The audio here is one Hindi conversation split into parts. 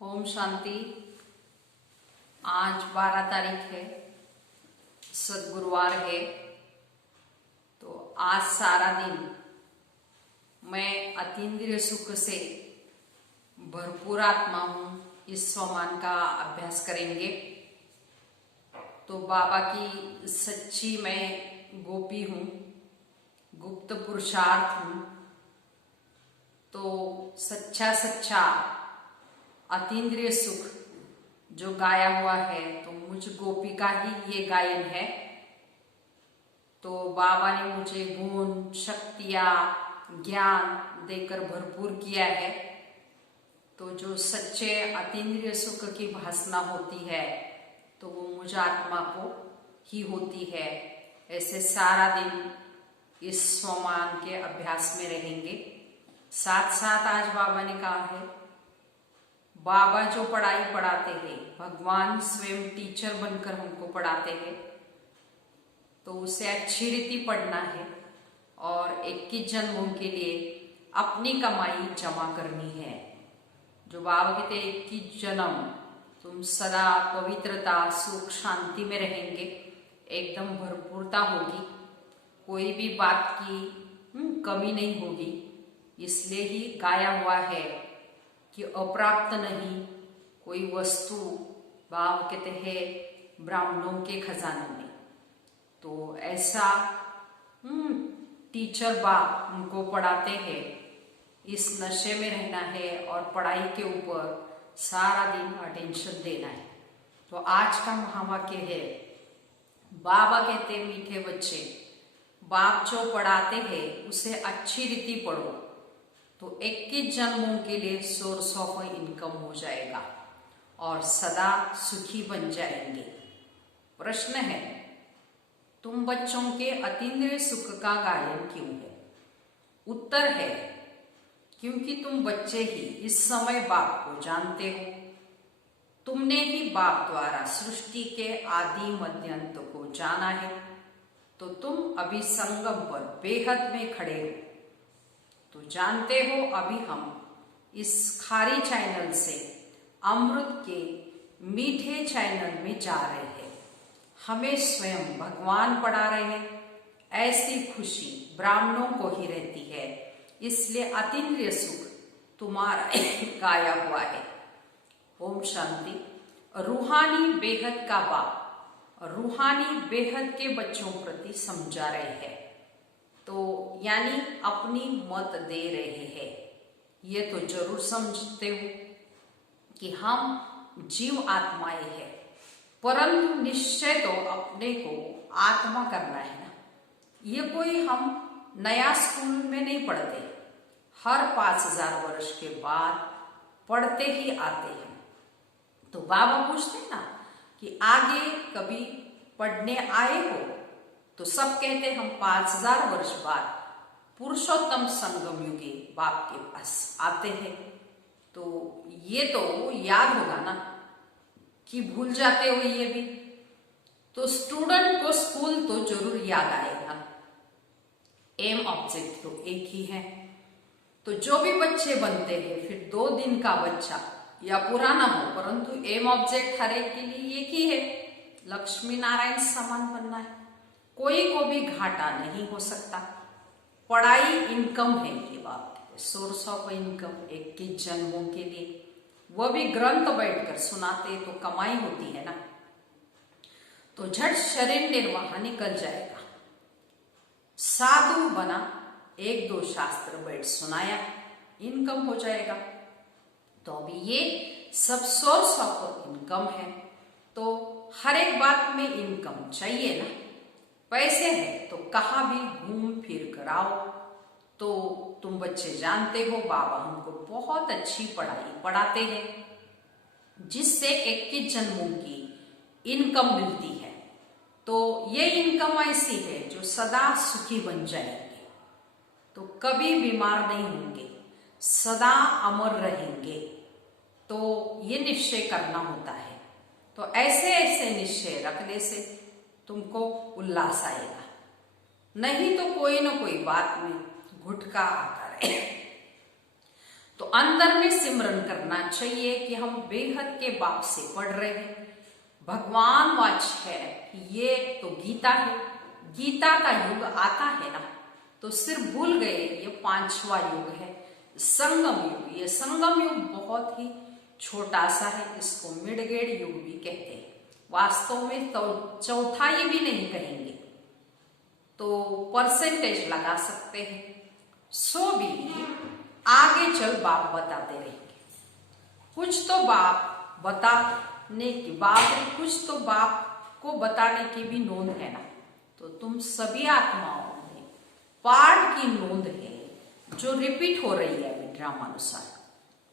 ओम शांति। आज 12 तारीख है, सद्गुरुवार है। तो आज सारा दिन मैं अतीन्द्रिय सुख से भरपूर आत्मा हूँ, इस स्वमान का अभ्यास करेंगे। तो बाबा की सच्ची मैं गोपी हूँ, गुप्त पुरुषार्थ हूँ। तो सच्चा सच्चा अतीन्द्रिय सुख जो गाया हुआ है, तो मुझ गोपी का ही ये गायन है। तो बाबा ने मुझे गुण, शक्तियाँ, ज्ञान देकर भरपूर किया है। तो जो सच्चे अतीन्द्रिय सुख की भासना होती है, तो वो मुझ आत्मा को ही होती है। ऐसे सारा दिन इस स्वमान के अभ्यास में रहेंगे। साथ साथ आज बाबा ने कहा है, बाबा जो पढ़ाई पढ़ाते हैं, भगवान स्वयं टीचर बनकर हमको पढ़ाते हैं। तो उसे अच्छी रीति पढ़ना है और 21 जन्मों के लिए अपनी कमाई जमा करनी है। जो बाबा कहते हैं 21 जन्म तुम सदा पवित्रता, सुख, शांति में रहेंगे, एकदम भरपूरता होगी, कोई भी बात की कमी नहीं होगी। इसलिए ही गाया हुआ है कि अप्राप्त नहीं कोई वस्तु, बाबा कहते हैं ब्राह्मणों के खजाने में। तो ऐसा टीचर बाप उनको पढ़ाते हैं, इस नशे में रहना है और पढ़ाई के ऊपर सारा दिन अटेंशन देना है। तो आज का महावाक्य है, बाबा कहते मीठे बच्चे, बाप जो पढ़ाते हैं उसे अच्छी रीति पढ़ो, तो 21 जन्मों के लिए सोर्स ऑफ इनकम हो जाएगा और सदा सुखी बन जाएंगे। प्रश्न है, तुम बच्चों के अतीन्द्रिय सुख का गायन क्यों है? उत्तर है, क्योंकि तुम बच्चे ही इस समय बाप को जानते हो। तुमने ही बाप द्वारा सृष्टि के आदि मध्यांत को जाना है। तो तुम अभी संगम पर बेहद में खड़े हो। तो जानते हो, अभी हम इस खारी चैनल से अमृत के मीठे चैनल में जा रहे हैं। हमें स्वयं भगवान पढ़ा रहे हैं। ऐसी खुशी ब्राह्मणों को ही रहती है, इसलिए अतीन्द्रिय सुख तुम्हारा गाया हुआ है। ओम शांति। रूहानी बेहद का बाप रूहानी बेहद के बच्चों प्रति समझा रहे हैं। तो यानी अपनी मत दे रहे हैं। ये तो जरूर समझते हो कि हम जीव आत्माएं हैं, परंतु निश्चय तो अपने को आत्मा करना है ना। ये कोई हम नया स्कूल में नहीं पढ़ते, हर 5000 वर्ष के बाद पढ़ते ही आते हैं। तो बाबा पूछते हैं ना कि आगे कभी पढ़ने आए हो? तो सब कहते हम 5000 वर्ष बाद पुरुषोत्तम संगम युगे बाप के पास आते हैं। तो ये तो याद होगा ना, कि भूल जाते हो ये भी? तो स्टूडेंट को स्कूल तो जरूर याद आएगा। एम ऑब्जेक्ट तो एक ही है। तो जो भी बच्चे बनते हैं, फिर 2 दिन का बच्चा या पुराना हो, परंतु एम ऑब्जेक्ट हर एक के लिए एक ही है, लक्ष्मी नारायण समान बनना है। कोई को भी घाटा नहीं हो सकता। पढ़ाई इनकम है, ये बात सोर्स ऑफ इनकम 21 जन्मों के लिए। वह भी ग्रंथ बैठकर सुनाते तो कमाई होती है ना। तो झट शरीर निर्वाह निकल जाएगा। साधु बना, 1-2 शास्त्र बैठ सुनाया, इनकम हो जाएगा। तो अभी ये सब सोर्स ऑफ इनकम है। तो हर एक बात में इनकम चाहिए ना। पैसे है तो कहाँ भी घूम फिर कर आओ। तो तुम बच्चे जानते हो, बाबा हमको बहुत अच्छी पढ़ाई पढ़ाते हैं, जिससे 21 जन्मों की इनकम मिलती है। तो ये इनकम ऐसी है जो सदा सुखी बन जाएंगे, तो कभी बीमार नहीं होंगे, सदा अमर रहेंगे। तो ये निश्चय करना होता है। तो ऐसे ऐसे निश्चय रखने से तुमको उल्लास आएगा, नहीं तो कोई ना कोई बात में घुटका आता रहे। तो अंदर में सिमरन करना चाहिए कि हम बेहद के बाप से पढ़ रहे हैं। भगवान वाच है, ये तो गीता है, गीता का युग आता है ना, तो सिर्फ भूल गए ये 5वां युग है, संगम युग। ये संगम युग बहुत ही छोटा सा है, इसको मिडगेड युग भी कहते हैं। वास्तव में तो चौथाई भी नहीं कहेंगे, तो परसेंटेज लगा सकते हैं। सो भी आगे चल बाप बताते रहेंगे। कुछ तो बाप बताने की बात, कुछ तो बाप को बताने की भी नोंद है ना। तो तुम सभी आत्माओं में पाठ की नोंद है जो रिपीट हो रही है अभी ड्रामानुसार।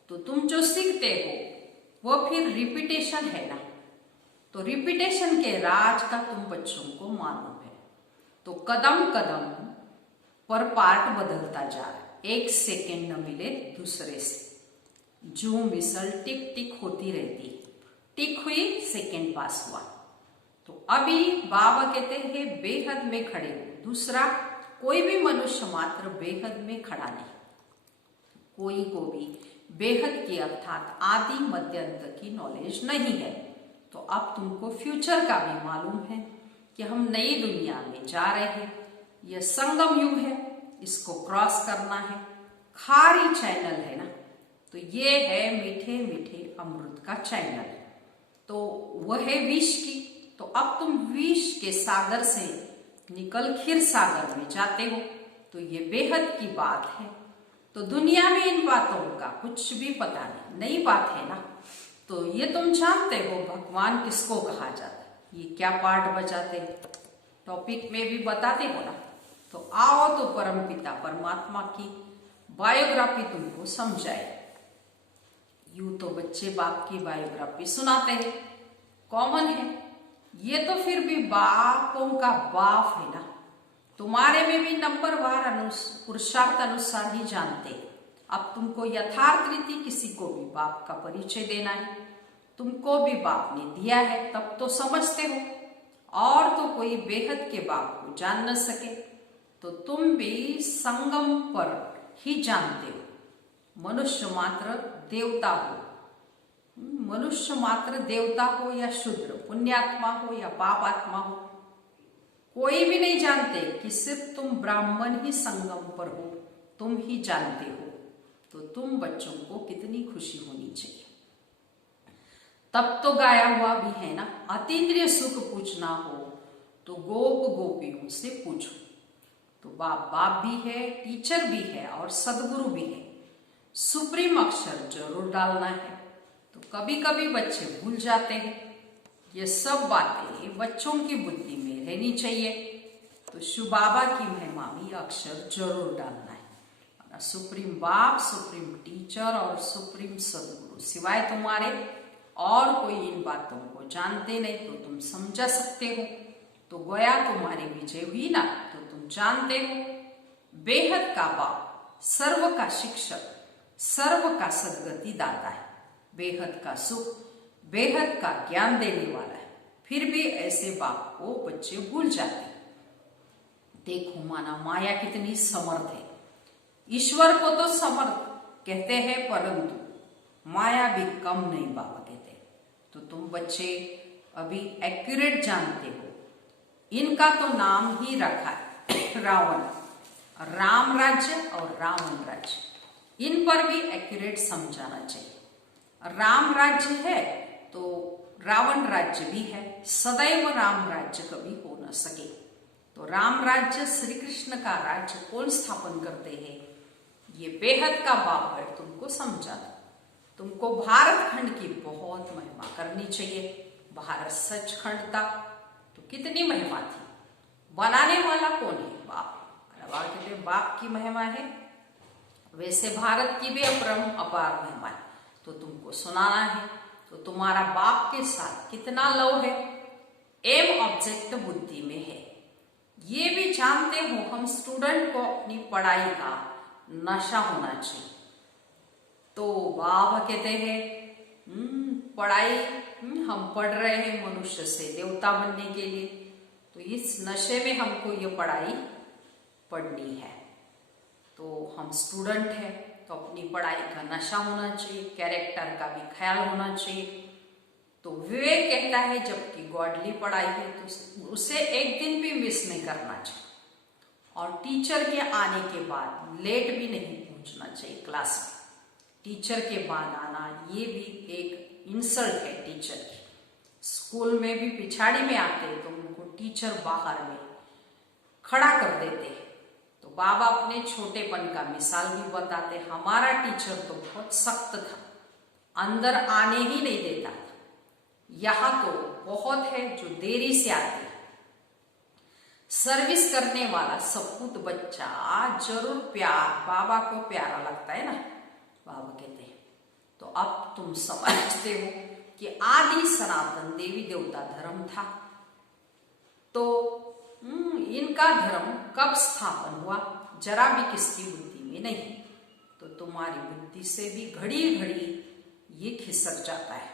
तो तुम जो सीखते हो वो फिर रिपीटेशन है ना, तो रिपीटेशन के राज का तुम बच्चों को मालूम है। तो कदम कदम पर पार्ट बदलता जा रहा है, एक सेकेंड न मिले दूसरे से। जो मिसल टिक टिक होती रहती, टिक हुई सेकेंड पास हुआ। तो अभी बाबा कहते हैं बेहद में खड़े हो। दूसरा, कोई भी मनुष्य मात्र बेहद में खड़ा नहीं, कोई को भी बेहद की अर्थात आदि मध्य अंत की नॉलेज नहीं है। तो अब तुमको फ्यूचर का भी मालूम है कि हम नई दुनिया में जा रहे हैं। यह संगम युग है, इसको क्रॉस करना है। खारी चैनल है ना, तो ये है मीठे मीठे अमृत का चैनल, तो वह है विष की। तो अब तुम विष के सागर से निकल खीर सागर में जाते हो, तो ये बेहद की बात है। तो दुनिया में इन बातों का कुछ भी पता नहीं, नई बात है ना। तो ये तुम जानते हो भगवान किसको कहा जाता है, ये क्या पार्ट बजाते हैं, टॉपिक में भी बताते हो ना। तो आओ तो परमपिता परमात्मा की बायोग्राफी तुमको समझाए। यूं तो बच्चे बाप की बायोग्राफी सुनाते हैं, कॉमन है। ये तो फिर भी बापों का बाप है ना, तुम्हारे में भी नंबरवार पुरुषार्थ अनुसार ही जानते। अब तुमको यथार्थ रीति किसी को भी बाप का परिचय देना है, तुमको भी बाप ने दिया है, तब तो समझते हो। और तो कोई बेहद के बाप को जान न सके, तो तुम भी संगम पर ही जानते हो। मनुष्य मात्र देवता हो, मनुष्य मात्र देवता हो या शूद्र, पुण्यात्मा हो या पापात्मा हो, कोई भी नहीं जानते कि सिर्फ तुम ब्राह्मण ही संगम पर हो, तुम ही जानते हो। तो तुम बच्चों को कितनी खुशी होनी चाहिए। तब तो गाया हुआ भी है ना, अतीन्द्रिय सुख पूछना हो तो गोप गोपियों से पूछो। तो बाप बाप भी है, टीचर भी है और सदगुरु भी है। सुप्रीम अक्षर जरूर डालना है। तो कभी कभी बच्चे भूल जाते हैं, ये सब बातें बच्चों की बुद्धि में रहनी चाहिए। तो शिव बाबा की महिमा में अक्षर जरूर डालना है। सुप्रीम बाप, सुप्रीम टीचर और सुप्रीम सदगुरु सिवाय तुम्हारे और कोई इन बातों को जानते नहीं, तो तुम समझा सकते हो। तो गोया तुम्हारी विजय हुई ना, तो तुम जानते हो बेहद का बाप सर्व का शिक्षक, सर्व का सदगति दाता है, बेहद का सुख, बेहद का ज्ञान देने वाला है। फिर भी ऐसे बाप को बच्चे भूल जाते। देखो माना माया कितनी समर्थ है। ईश्वर को तो समर्थ कहते हैं, परंतु माया भी कम नहीं बाबा कहते। तो तुम बच्चे अभी एक्यूरेट जानते हो। इनका तो नाम ही रखा है रावण, राम राज्य और रावण राज्य। इन पर भी एक्यूरेट समझाना चाहिए। राम राज्य है तो रावण राज्य भी है, सदैव राम राज्य कभी हो न सके। तो राम राज्य श्री कृष्ण का राज्य कौन स्थापन करते हैं, ये बेहद का बाप है, तुमको समझा। तुमको भारत खंड की बहुत महिमा करनी चाहिए। भारत सचखंड था तो कितनी महिमा थी, बनाने वाला कौन है, बाप। कहते बाप की महिमा है, वैसे भारत की भी अपरम अपार महिमा है। तो तुमको सुनाना है। तो तुम्हारा बाप के साथ कितना लव है, एम ऑब्जेक्ट बुद्धि में है, ये भी जानते हो। हम स्टूडेंट को अपनी पढ़ाई का नशा होना चाहिए। तो बाबा कहते हैं पढ़ाई हम पढ़ रहे हैं मनुष्य से देवता बनने के लिए, तो इस नशे में हमको ये पढ़ाई पढ़नी है। तो हम स्टूडेंट हैं, तो अपनी पढ़ाई का नशा होना चाहिए, कैरेक्टर का भी ख्याल होना चाहिए। तो विवेक कहता है जबकि गॉडली पढ़ाई है तो उसे एक दिन भी मिस नहीं करना चाहिए, और टीचर के आने के बाद लेट भी नहीं पहुंचना चाहिए क्लास में। टीचर के बाद आना ये भी एक इंसल्ट है टीचर की। स्कूल में भी पिछाड़ी में आते हैं तो उनको टीचर बाहर में खड़ा कर देते हैं। तो बाबा अपने छोटेपन का मिसाल भी बताते, हमारा टीचर तो बहुत सख्त था, अंदर आने ही नहीं देता था। यहाँ तो बहुत है जो देरी से आते हैं। सर्विस करने वाला सपूत बच्चा जरूर बाबा को प्यारा लगता है ना, बाबा कहते हैं। तो अब तुम समझते हो कि आदि सनातन देवी देवता धर्म था, तो इनका धर्म कब स्थापन हुआ जरा भी किसकी बुद्धि में नहीं। तो तुम्हारी बुद्धि से भी घड़ी घड़ी ये खिसक जाता है।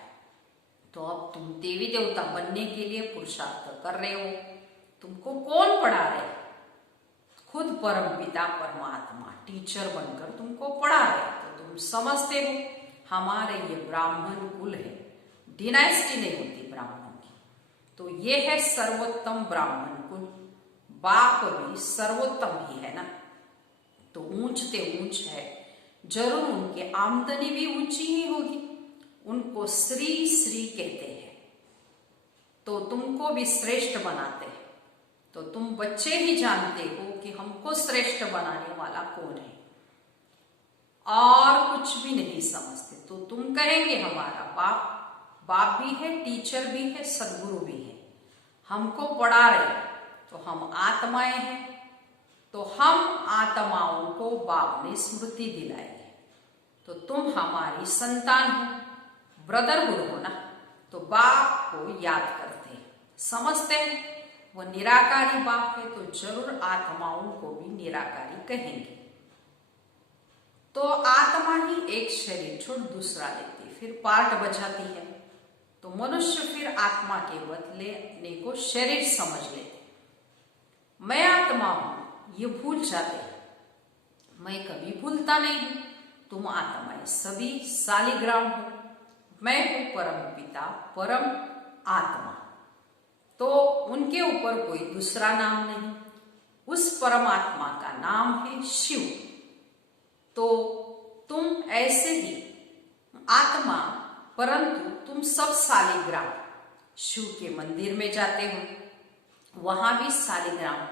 तो अब तुम देवी देवता बनने के लिए पुरुषार्थ कर रहे हो। तुमको कौन पढ़ा रहे? खुद परम पिता परमात्मा टीचर बनकर तुमको पढ़ा रहे। तो तुम समझते हो हमारे ये ब्राह्मण कुल है, डिनाइस्टी नहीं होती ब्राह्मणों की। तो ये है सर्वोत्तम ब्राह्मण कुल, बाप भी सर्वोत्तम ही है ना। तो ऊंचते ऊंच है, जरूर उनकी आमदनी भी ऊंची ही होगी। उनको श्री श्री कहते हैं, तो तुमको भी श्रेष्ठ बनाते हैं। तो तुम बच्चे ही जानते हो कि हमको श्रेष्ठ बनाने वाला कौन है, और कुछ भी नहीं समझते। तो तुम कहेंगे हमारा बाप भी है, टीचर भी है, सदगुरु भी है, हमको पढ़ा रहे, तो हम आत्माएं हैं। तो हम आत्माओं को बाप ने स्मृति दिलाई है। तो तुम हमारी संतान हो, ब्रदरहुड हो ना। तो बाप को याद करते हैं, समझते हैं वो निराकारी बाप है, तो जरूर आत्माओं को भी निराकारी कहेंगे। तो आत्मा ही एक शरीर छोड़ दूसरा लेती, फिर पार्ट बचाती है। तो मनुष्य फिर आत्मा के बदले को शरीर समझ लेते। मैं आत्मा हूं ये भूल जाते हैं, मैं कभी भूलता नहीं हूं। तुम आत्माएं सभी सालिग्राम हो, मैं हूं परम पिता परम आत्मा। तो उनके ऊपर कोई दूसरा नाम नहीं, उस परमात्मा का नाम है शिव। तो तुम ऐसे ही आत्मा, परंतु तुम सब सालिग्राम। शिव के मंदिर में जाते हो, वहां भी सालिग्राम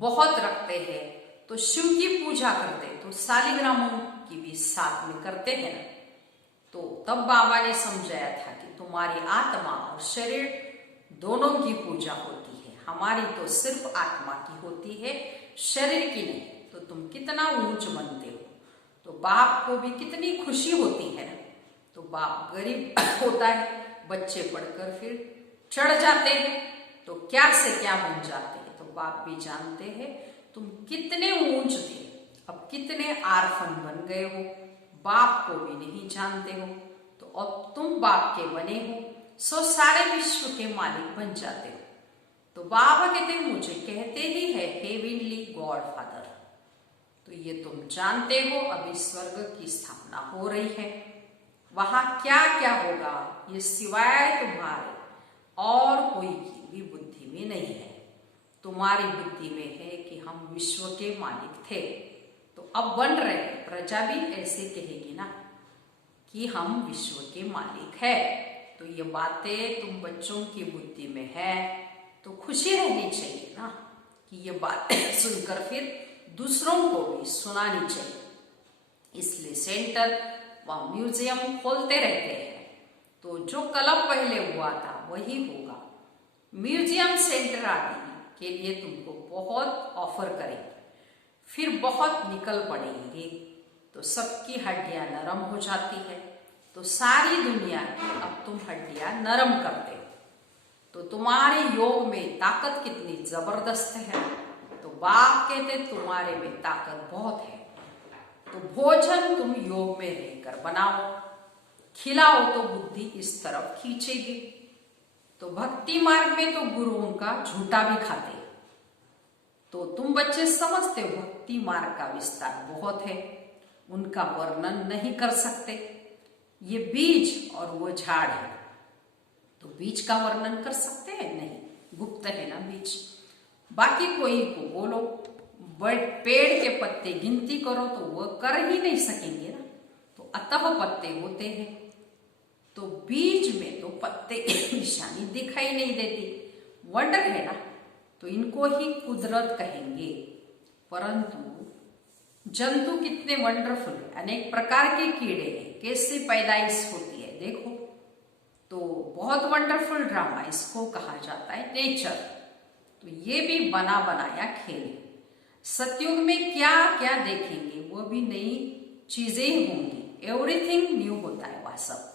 बहुत रखते हैं। तो शिव की पूजा करते हैं, तो सालिग्रामों की भी साथ में करते हैं ना। तो तब बाबा ने समझाया था कि तुम्हारी आत्मा और शरीर दोनों की पूजा होती है, हमारी तो सिर्फ आत्मा की होती है, शरीर की नहीं। तो तुम कितना ऊंच बनते हो, तो बाप को भी कितनी खुशी होती है ना। तो बाप गरीब होता है, बच्चे पढ़कर फिर चढ़ जाते हैं, तो क्या से क्या बन जाते हैं। तो बाप भी जानते हैं तुम कितने ऊंच थे, अब कितने आरफन बन गए हो, बाप को भी नहीं जानते हो। तो अब तुम बाप के बने हो, सो सारे विश्व के मालिक बन जाते हो। तो बाबा कहते हैं मुझे कहते ही है हेवनली गॉड फादर। तो ये तुम जानते हो अभी स्वर्ग की स्थापना हो रही है, वहां क्या क्या होगा ये सिवाय तुम्हारे और कोई की भी बुद्धि में नहीं है। तुम्हारी बुद्धि में है कि हम विश्व के मालिक थे, तो अब बन रहे, प्रजा भी ऐसे कहेगी ना कि हम विश्व के मालिक है। तो ये बातें तुम बच्चों की बुद्धि में है, तो खुशी रहनी चाहिए ना कि ये बातें सुनकर फिर दूसरों को भी सुनानी चाहिए। इसलिए सेंटर व म्यूजियम खोलते रहते हैं। तो जो कलम पहले हुआ था वही होगा। म्यूजियम सेंटर आदि के लिए तुमको बहुत ऑफर करेंगे, फिर बहुत निकल पड़ेंगे। तो सबकी हड्डियां नरम हो जाती है, तो सारी दुनिया की अब तुम हड्डियां नरम करते हो। तो तुम्हारे योग में ताकत कितनी जबरदस्त है। तो बाप कहते तुम्हारे में ताकत बहुत है। तो भोजन तुम योग में रहकर बनाओ, खिलाओ तो बुद्धि इस तरफ खींचेगी। तो भक्ति मार्ग में तो गुरुओं का झूठा भी खाते। तो तुम बच्चे समझते हो भक्ति मार्ग का विस्तार बहुत है, उनका वर्णन नहीं कर सकते। ये बीज और वो झाड़ है, तो बीज का वर्णन कर सकते हैं? नहीं, गुप्त है ना बीज। बाकी कोई को बोलो पेड़ के पत्ते गिनती करो तो वह कर ही नहीं सकेंगे ना, तो अतः पत्ते होते हैं। तो बीज में तो पत्ते की निशानी दिखाई नहीं देती, वंडर है ना, तो इनको ही कुदरत कहेंगे। परंतु जंतु कितने वंडरफुल है, अनेक प्रकार के कीड़े हैं, कैसे पैदाइश होती है देखो। तो बहुत वंडरफुल ड्रामा इसको कहा जाता है नेचर। तो ये भी बना बनाया खेल है। सतयुग में क्या क्या देखेंगे, वो भी नई चीजें होंगी, एवरीथिंग न्यू होता है वह सब।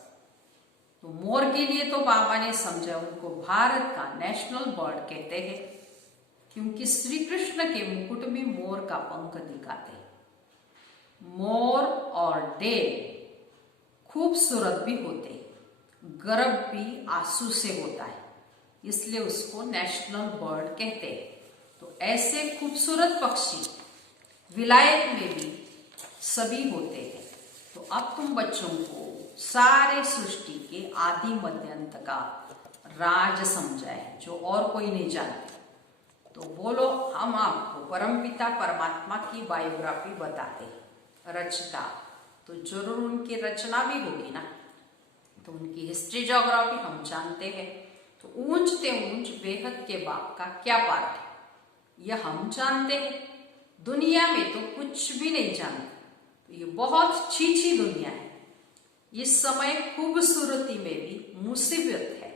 तो मोर के लिए तो बाबा ने समझा, उनको भारत का नेशनल बर्ड कहते हैं, क्योंकि श्री कृष्ण के मुकुट में मोर का पंख दिखाते हैं। मोर और डेल खूबसूरत भी होते, गर्भ भी आंसू से होता है, इसलिए उसको नेशनल बर्ड कहते हैं। तो ऐसे खूबसूरत पक्षी विलायत में भी सभी होते हैं। तो अब तुम बच्चों को सारे सृष्टि के आदि मध्यांत का राज समझाए, जो और कोई नहीं जानते। तो बोलो, हम आपको परमपिता परमात्मा की बायोग्राफी बताते हैं, रचता। तो जरूर उनकी रचना भी होगी ना, तो उनकी हिस्ट्री ज्योग्राफी हम जानते हैं। तो ऊंचते ऊंच बेहद के बाप का क्या पार्ट है, यह हम जानते हैं। दुनिया में तो कुछ भी नहीं जानते, तो ये बहुत छीछी दुनिया है। इस समय खूबसूरती में भी मुसीबत है।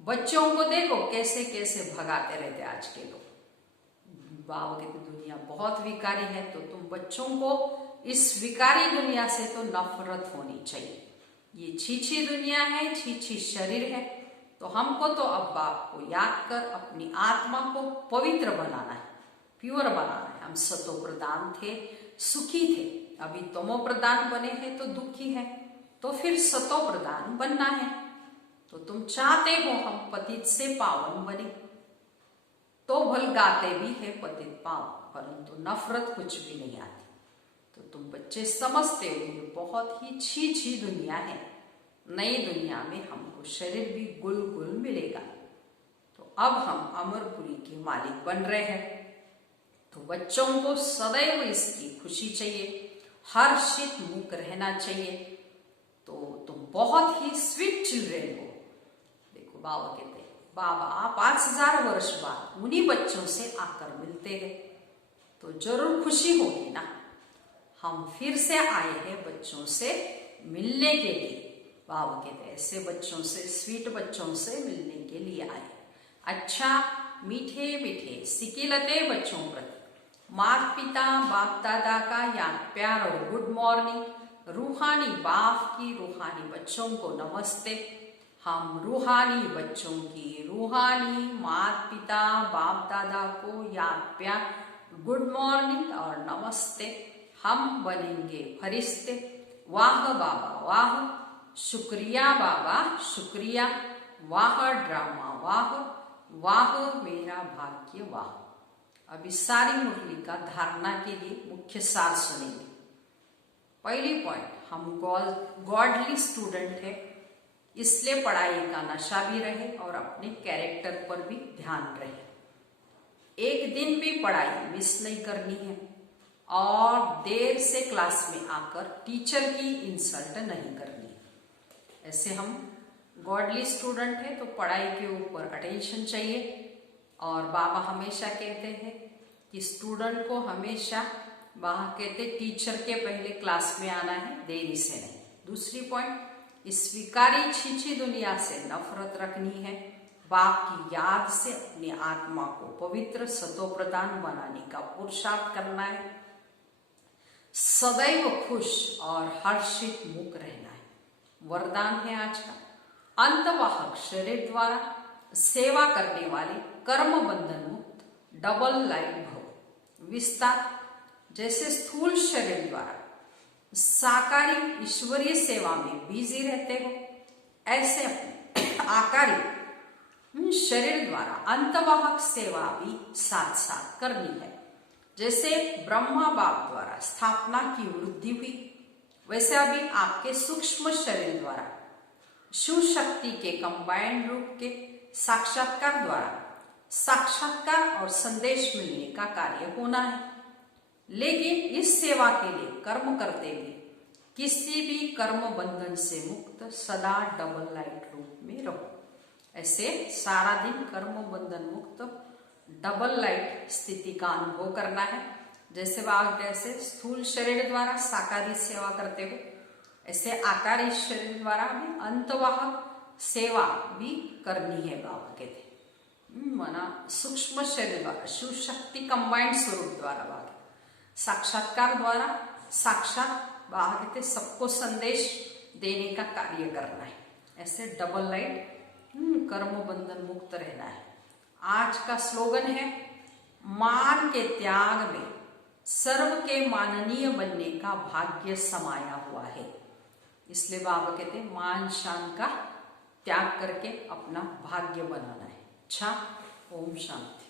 बच्चों को देखो कैसे कैसे भगाते रहते आज के लोग। बाबा कहते दुनिया बहुत विकारी है, तो तुम बच्चों को इस विकारी दुनिया से तो नफरत होनी चाहिए। ये छीछी दुनिया है, छीछी शरीर है, तो हमको तो अब बाप को याद कर अपनी आत्मा को पवित्र बनाना है, प्योर बनाना है। हम सतो प्रधान थे, सुखी थे, अभी तमो प्रधान बने हैं तो दुखी है, तो फिर सतो प्रधान बनना है। तो तुम चाहते हो हम पतित से पावन बने, तो भल गाते भी है पतित पावन, परंतु नफरत कुछ भी नहीं आती। तो तुम बच्चे समझते हो ये बहुत ही छी दुनिया है। नई दुनिया में हमको शरीर भी गुल गुल मिलेगा। तो अब हम अमरपुरी के मालिक बन रहे हैं। तो बच्चों को सदैव इसकी खुशी चाहिए, हर्षित मुख रहना चाहिए। तो तुम बहुत ही स्वीट चिल्ड्रेन हो। देखो बाबा कहते हैं, बाबा 5000 वर्ष बाद उन्हीं बच्चों से आकर मिलते हैं, तो जरूर खुशी होगी ना। हम फिर से आए हैं बच्चों से मिलने के लिए। बाबा कहते हैं ऐसे बच्चों से, स्वीट बच्चों से मिलने के लिए आए। अच्छा मीठे मीठे सिकिलते बच्चों प्रति माता पिता बाप दादा का याद प्यार और गुड मॉर्निंग। रूहानी बाप की रूहानी बच्चों को नमस्ते। हम रूहानी बच्चों की रूहानी माता पिता बाप दादा को याद प्यार, गुड मॉर्निंग और नमस्ते। हम बनेंगे फरिश्ते। वाह बाबा वाह, शुक्रिया बाबा शुक्रिया, वाह ड्रामा वाह, वाह मेरा भाग्य वाह। अभी सारी मुरली का धारणा के लिए मुख्य सार सुनेंगे। पहली पॉइंट, हम गॉडली स्टूडेंट है, इसलिए पढ़ाई का नशा भी रहे और अपने कैरेक्टर पर भी ध्यान रहे। एक दिन भी पढ़ाई मिस नहीं करनी है और देर से क्लास में आकर टीचर की इंसल्ट नहीं करनी है। ऐसे हम गॉडली स्टूडेंट है, तो पढ़ाई के ऊपर अटेंशन चाहिए। और बाबा हमेशा कहते हैं कि स्टूडेंट को हमेशा वहाँ कहते टीचर के पहले क्लास में आना है, देरी से नहीं। दूसरी पॉइंट, इस विकारी छीछी दुनिया से नफरत रखनी है। बाप की याद से अपनी आत्मा को पवित्र सतो प्रदान बनाने का पुरुषार्थ करना है। सदैव खुश और हर्षित मुख रहना है, वरदान है आज का। अंतवाहक शरीर द्वारा सेवा करने वाले कर्म बंधन मुक्त डबल लाइट भव। विस्तार, जैसे स्थूल शरीर द्वारा साकारी ईश्वरीय सेवा में बिजी रहते हो, ऐसे अपने आकारी शरीर द्वारा अंतवाहक सेवा भी साथ साथ करनी है। जैसे ब्रह्मा बाप द्वारा स्थापना की वृद्धि हुई, वैसे अभी आपके सूक्ष्म शरीर द्वारा शिव शक्ति के कंबाइंड रूप के साक्षात्कार द्वारा साक्षात्कार और संदेश मिलने का कार्य होना है। लेकिन इस सेवा के लिए कर्म करते हुए किसी भी कर्म बंधन से मुक्त सदा डबल लाइट रूप में रहो। ऐसे सारा दिन कर्म बंधन मुक्त डबल लाइट स्थिति का अनुभव करना है। जैसे बाबा जैसे स्थूल शरीर द्वारा साकारी सेवा करते हो, ऐसे आकारी शरीर द्वारा भी अंतवाहक सेवा भी करनी है। बाबा कहते मना सूक्ष्म शरीर द्वारा शिव शक्ति कंबाइंड स्वरूप द्वारा बाबा साक्षात्कार द्वारा साक्षात बाबा कहते सबको संदेश देने का कार्य करना है। ऐसे डबल लाइट कर्म बंधन मुक्त रहना है। आज का स्लोगन है मान के त्याग में सर्व के माननीय बनने का भाग्य समाया हुआ है। इसलिए बाबा कहते हैं मान शान का त्याग करके अपना भाग्य बनाना है। अच्छा, ओम शांति।